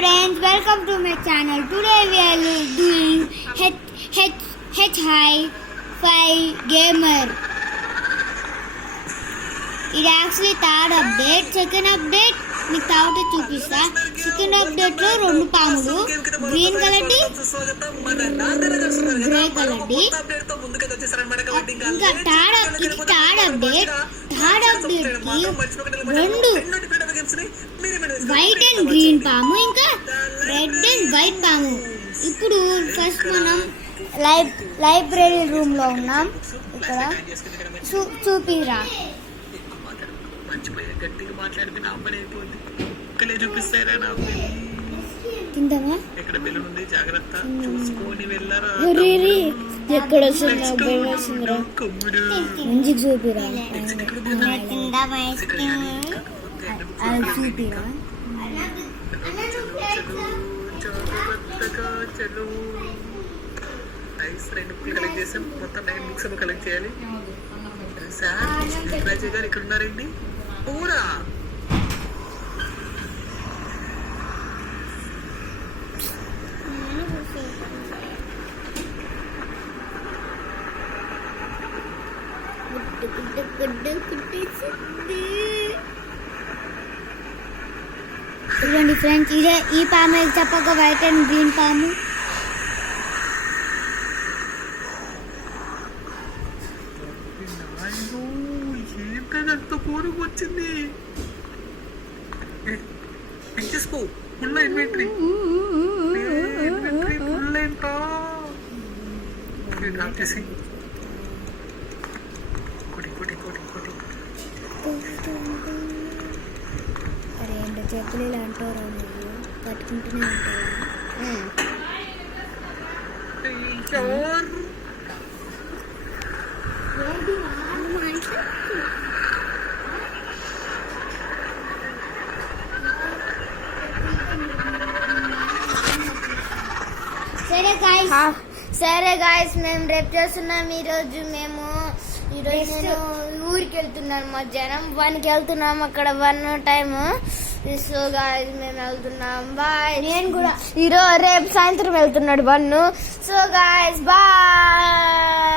friends, welcome to my channel. Today we are doing Hi-Fi Gamer. It actually third update. Second update మీకు తావుట చూపిస్తా. Second update లో 2 పాములు, green colour the, grey colour the. ఇంకా third update కి 2 white and green పాము, ఇంకా red and white పాము. ఇప్పుడు ఫస్ట్ మనం లైబ్రరీ రూమ్ లో ఉన్నాం. ఇక్కడ చూపిరా గట్టిగా మాట్లాడితే నా అమ్మని అయిపోద్ది. ఇక్కడే చూపిస్తారా నా తింటామా? ఎక్కడ బెలూన్ ఉంది, జాగ్రత్త చూసుకొని వెళ్ళరా. ఎక్కడ మంచిగా చూపిరా, చూపిరా. చలో ఐస్ 2 బుక్లు కలెక్ట్ చేసాం. మొత్తం 9 బుక్స్ ఏమో కలెక్ట్ చేయాలి. సార్ రాజయ్య గారు ఇక్కడ ఉన్నారండి. ఊరా చూడండి ఫ్రెండ్స్, ఇదే ఈ పాము చెప్పక వైట్ అండ్ గ్రీన్ పాము. ఏంటంత పూరుకు వచ్చింది. తీసుకో ఫుల్ ఇన్వెంటరీ ఫుల్ ఏంటా డ్రాప్ చేసి కోటి కోటి కోటి కోటి. అరే ఏంటో చెప్పులు ఇలా అంటారా, నువ్వు కట్టుకుంటూనే ఉంటావు. సరే గాయస్, మేము రేపు చేస్తున్నాం. ఈరోజు నేను ఊరికి వెళ్తున్నాను. మధ్యాహ్నం 1కి వెళ్తున్నాం. అక్కడ 1 టైమ్. సో గాయస్ మేము వెళ్తున్నాం. బాయ్. నేను కూడా రేపు సాయంత్రం వెళ్తున్నాడు 1. So guys bye.